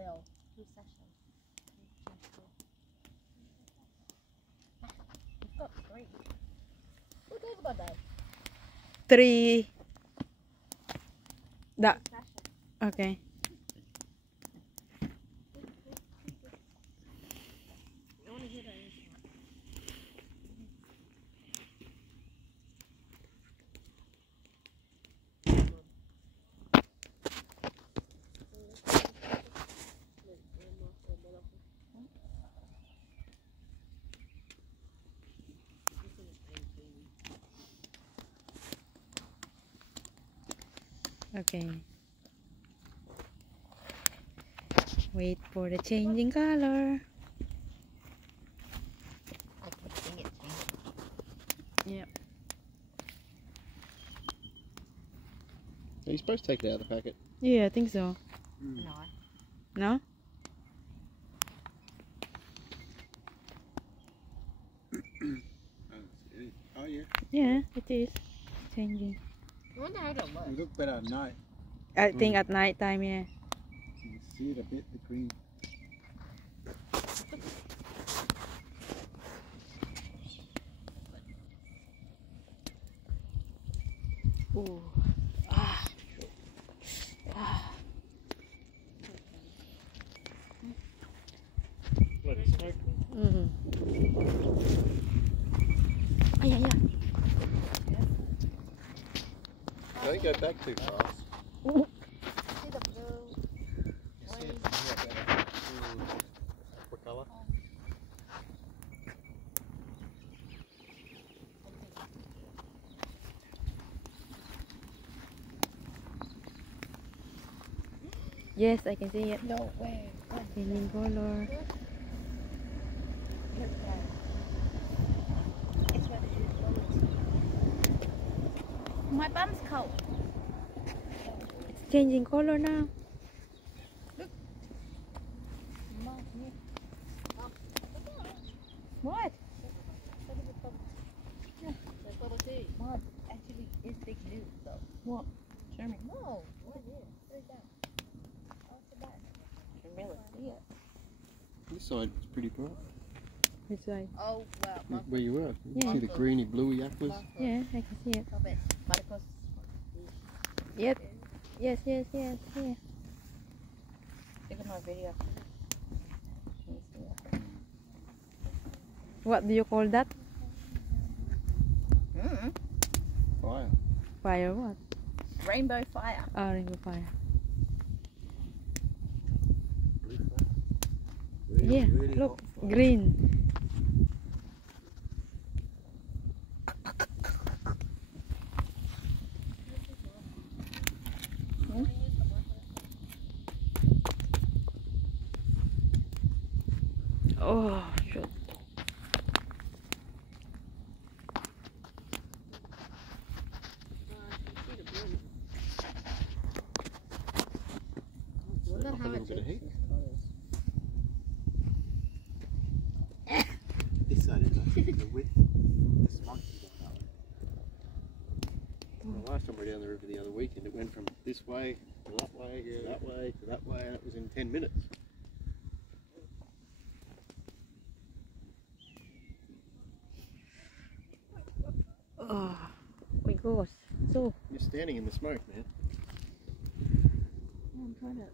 Kyle. 2 sessions. We've got 3. Who told about that? 3. That. Okay. Okay. Wait for the changing color. I can see it changing. Yep. Are you supposed to take it out of the packet? Yeah, I think so. No. No? Oh yeah. Yeah, it is changing. I wonder how to look. It look better at night. I think at night time, yeah. You can see it a bit, the green. Ooh. Ah. Ah. Bloody smoke. Yeah, yeah. Don't go back too fast. See the blue. You see it? Yeah, what colour? Yes, I can see it. No way. Changing color. My bum's cold. It's changing color now. What? Mud actually is big news though. What? Show me. No, right here. Right down. Out the back. You can really see it. This side is pretty bright. Which side? Oh, well. Where you were. You Yeah. see the greeny bluey aquas? Yeah, I can see it. A bit. Marcos. Yep. Yes, yes, yes, yeah. Look at my video. Can you see it? What do you call that? Fire. Fire what? Rainbow fire. Oh, rainbow fire. Blue fire. Really, Yeah, really look, hot fire. green. Oh, shit. Wonder how A little much bit of heat. colours. This side is actually the width. The smoke is going up. The last time we were down the river the other weekend, it went from this way to that way to that way to that way, and it was in 10 minutes. Oh, my gosh. So, You're standing in the smoke, man. I'm trying to